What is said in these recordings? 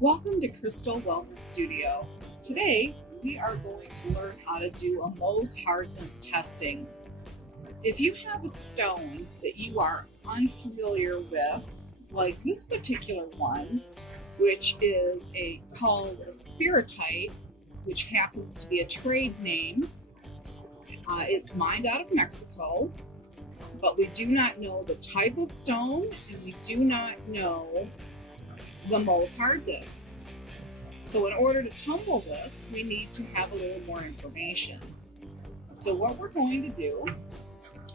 Welcome to Crystal Wellness Studio. Today, we are going to learn how to do a MOHS Hardness testing. If you have a stone that you are unfamiliar with, like this particular one, which is called a spiritite, which happens to be a trade name. It's mined out of Mexico, but we do not know the type of stone, and we do not know the MOHS Hardness. So in order to tumble this, we need to have a little more information. So what we're going to do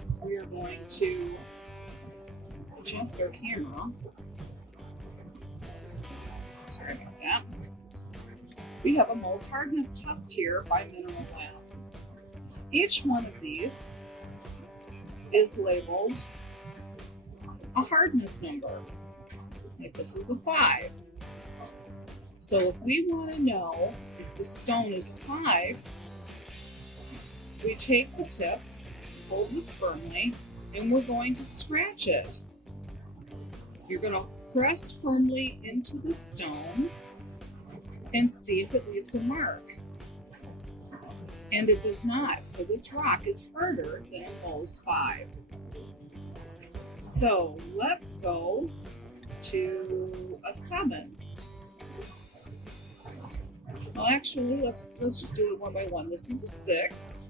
is we are going to adjust our camera. Sorry about that. We have a MOHS Hardness test here by Mineral Lab. Each one of these is labeled a hardness number. Like this is a 5. So if we want to know if the stone is 5, we take the tip, hold this firmly, and we're going to scratch it. You're going to press firmly into the stone and see if it leaves a mark. And it does not. So this rock is harder than a MOHS 5. So let's go to a 7. Well, actually, let's just do it one by one. This is a 6.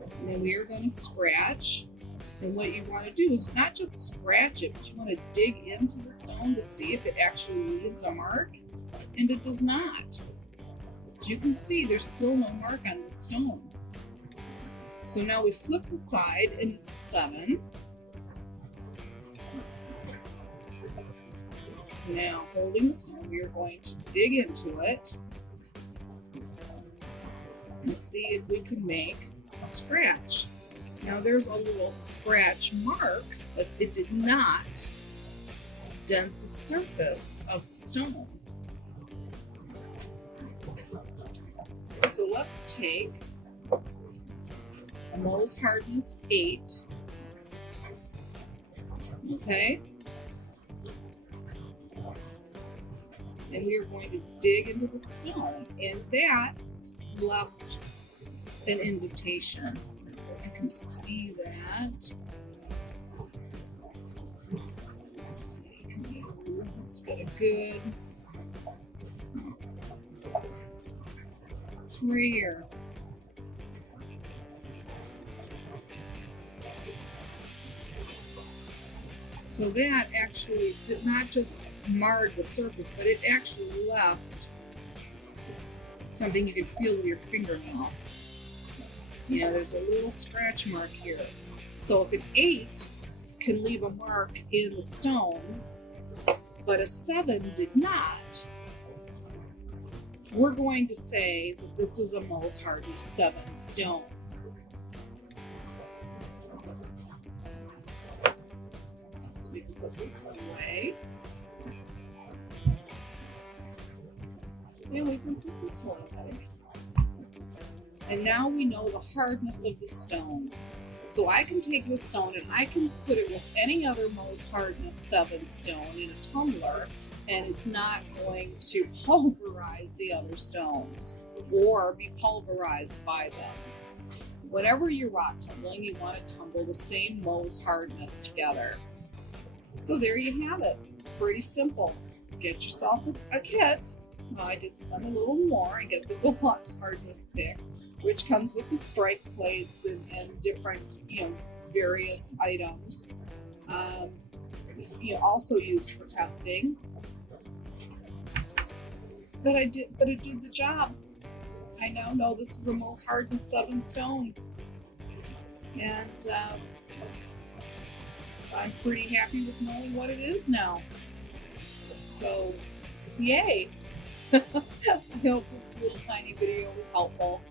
And then we are going to scratch. And what you want to do is not just scratch it, but you want to dig into the stone to see if it actually leaves a mark. And it does not. As you can see, there's still no mark on the stone. So now we flip the side, and it's a 7. Now, holding the stone, we are going to dig into it and see if we can make a scratch. Now, there's a little scratch mark, but it did not dent the surface of the stone. So let's take a MOHS Hardness 8. Okay. And we are going to dig into the stone, and that left an indentation. If you can see that. Let's see, let's get a good. It's right here. So that actually did not just marred the surface, but it actually left something you can feel with your fingernail. You know, there's a little scratch mark here. So if an 8 can leave a mark in the stone, but a 7 did not, we're going to say that this is a MOHS Hardness 7 stone. So we can put this one away. And we can put this one away. And now we know the hardness of the stone. So I can take this stone and I can put it with any other MOHS Hardness 7 stone in a tumbler, and it's not going to pulverize the other stones or be pulverized by them. Whenever you're rock tumbling, you want to tumble the same MOHS Hardness together. So there you have it. Pretty simple. Get yourself a kit. I did spend a little more and get the deluxe hardness pick, which comes with the strike plates and different, various items. Also used for testing. But it did the job. I now know this is a MOHS Hardness 7 stone. And I'm pretty happy with knowing what it is now. So, yay! I hope this little tiny video was helpful.